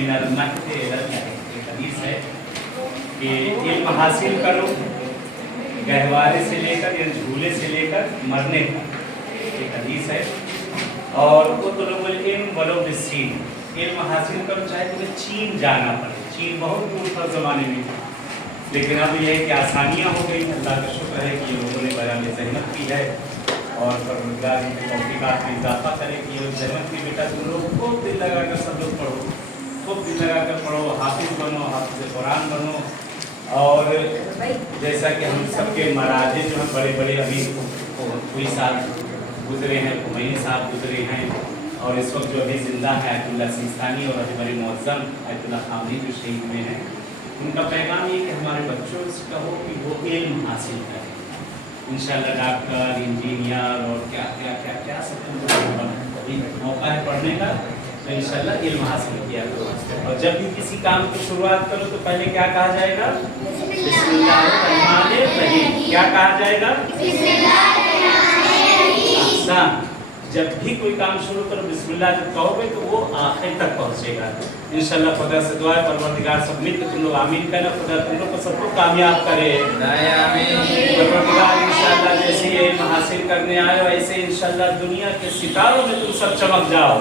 मिनल महते एक हदीस है कि इल्म हासिल करो गहवारे से लेकर या झूले से लेकर मरने तक, एक हदीस है। और उतलुबुल इल्म वलो बिस्सीन, इल्म हासिल करो चाहे तुम्हें चीन जाना पड़े। चीन बहुत दूर था ज़माने में, लेकिन अब यह है कि आसानियाँ हो गई। अल्लाह का शुक्र है कि लोगों ने बयान ज़हमत की है और परवरदिगार की तौफीक़ात में इजाफा करे कि ये ज़हमत की बेटा तुम लोग खूब दिल लगा कर सब लोग पढ़ो, खूब दिल लगा कर पढ़ो, हाफिज़ बनो, हाफिज़ कुरान बनो। और जैसा कि हम सबके मराजे जो हैं बड़े बड़े अभी कोई साहब गुजरे हैं, खुमैनी साहब गुजरे हैं, और इस वक्त जो अभी ज़िंदा है आयतुल्लाह सिस्तानी और अभी बड़े मुअज़्ज़म आयतुल्लाह खामनी जो शहीद हुए हैं, उनका पैगाम ये कि हमारे बच्चों से कहो कि वो इल्म हासिल करें। इंशाअल्लाह डॉक्टर, इंजीनियर और क्या क्या क्या क्या सब कभी मौका है पढ़ने का, तो इंशाअल्लाह इल्म हासिल किया करो। और जब भी किसी काम की शुरुआत करो तो पहले क्या कहा जाएगा? बिस्मिल्लाहिर्रहमानिर्रहीम। क्या कहा जाएगा? बिस्मिल्लाहिर्रहमानिर्रहीम। जब भी कोई काम शुरू करो बिस्मिल्लाह जब कहोगे तो वो आखिर तक पहुंचेगा इंशाअल्लाह। खुदा से दुआ है परवरदिगार सब मिल के तुम लोग आमीन कहना, खुदा तुम लोग को सबको कामयाब करे। परवरदिगार इंशाअल्लाह जैसे ये इल्म हासिल करने आए हो ऐसे इंशाअल्लाह दुनिया के सितारों में तुम सब चमक जाओ।